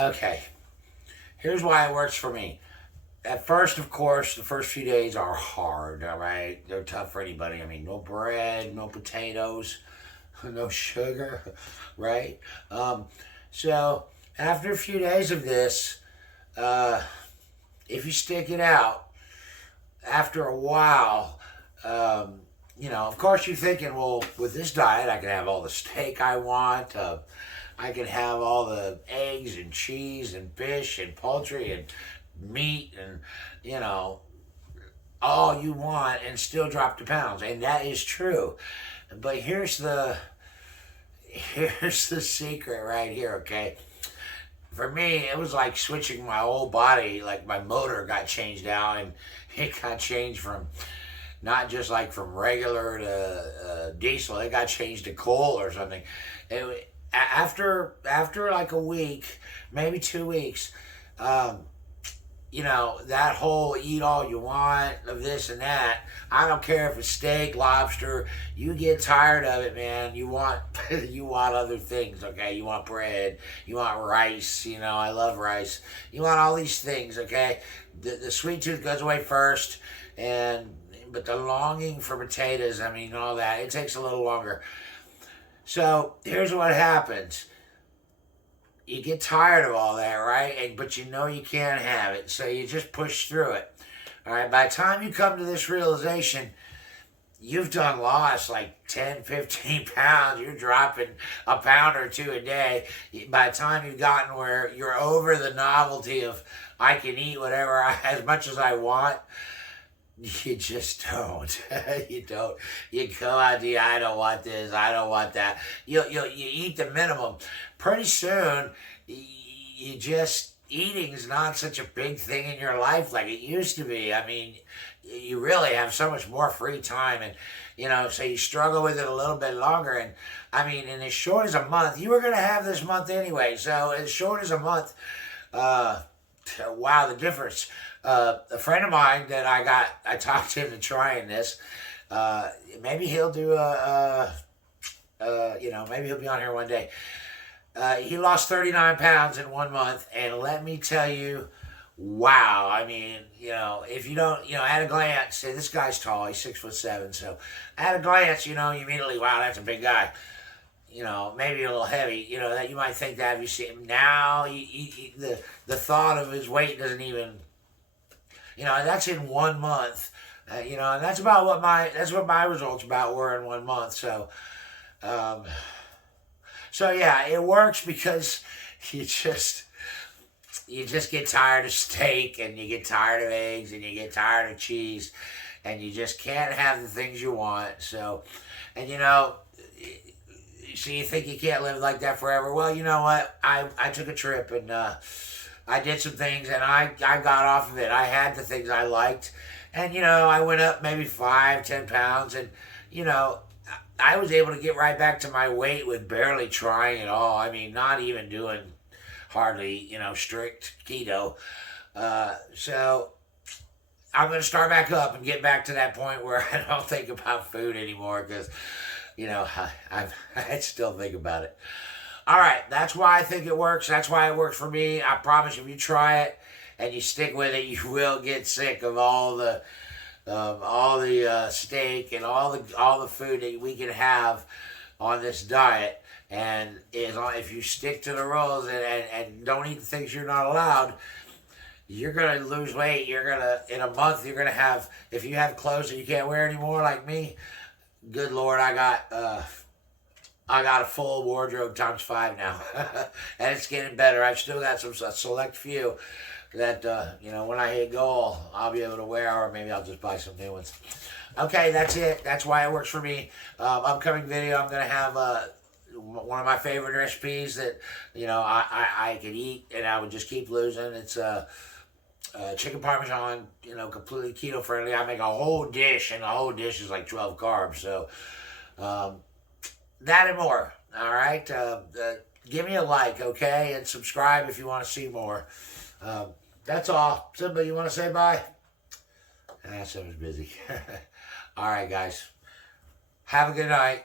Okay, here's why it works for me. At first, of course, the first few days are hard, all right? They're tough for anybody. I mean, no bread, no potatoes, no sugar, right? Um, so, after a few days of this, uh, if you stick it out, after a while, of course, you're thinking, well, with this diet, I can have all the steak I want. I can have all the eggs and cheese and fish and poultry and meat and, you know, all you want and still drop the pounds. And that is true. But here's the secret right here, okay? For me, it was like switching my whole body. Like my motor got changed out, and it got changed from not just like from regular to diesel. It got changed to coal or something. After like a week, maybe 2 weeks, um, that whole eat all you want of this and that. I don't care if it's steak, lobster. You get tired of it, man. You want you want other things, okay? You want bread. You want rice. I love rice. You want all these things, okay? The sweet tooth goes away first, but the longing for potatoes, I mean, all that, it takes a little longer. So here's what happens. You get tired of all that, right? But you know you can't have it, so you just push through it. All right, by the time you come to this realization, you've done lost like 10, 15 pounds. You're dropping a pound or two a day. By the time you've gotten where you're over the novelty of I can eat whatever as much as I want, you just don't. You don't. You go out the I don't want this. I don't want that. You eat the minimum. Pretty soon, you just eating is not such a big thing in your life like it used to be. I mean, you really have so much more free time, and so you struggle with it a little bit longer. And I mean, in as short as a month, you were gonna have this month anyway. So as short as a month, uh, wow, the difference. A friend of mine that I talked him to trying this. Maybe he'll do maybe he'll be on here one day. He lost 39 pounds in 1 month, and let me tell you, wow. I mean, if you don't, at a glance, say this guy's tall, he's 6'7", so at a glance, you immediately, wow, that's a big guy. Maybe a little heavy. That you might think that if you see him now, the thought of his weight doesn't even. That's in 1 month. And that's about what my results about were in 1 month. Um, so yeah, it works because you just you just get tired of steak, and you get tired of eggs, and you get tired of cheese, and you just can't have the things you want. And so you think you can't live like that forever. Well, you know what? I took a trip, and I did some things, and I got off of it. I had the things I liked, and I went up maybe 5, 10 pounds, and you know I was able to get right back to my weight with barely trying at all. I mean, not even doing hardly strict keto. So I'm going to start back up and get back to that point where I don't think about food anymore, because I still think about it. All right, that's why I think it works. That's why it works for me. I promise you, if you try it and you stick with it, you will get sick of all the steak and all the food that we can have on this diet. And if you stick to the rules and don't eat the things you're not allowed, you're gonna lose weight. In a month, you're gonna have, if you have clothes that you can't wear anymore, like me. Good Lord, I got a full wardrobe times 5 now, and it's getting better. I've still got a select few that when I hit goal, I'll be able to wear, or maybe I'll just buy some new ones. Okay, that's it. That's why it works for me. Upcoming video, I'm gonna have one of my favorite recipes that I could eat, and I would just keep losing. It's chicken parmesan, completely keto friendly. I make a whole dish, and the whole dish is like 12 carbs. So that and more. All right. Give me a like, okay, and subscribe if you want to see more. That's all. Somebody, you want to say bye? Someone's busy. All right, guys. Have a good night.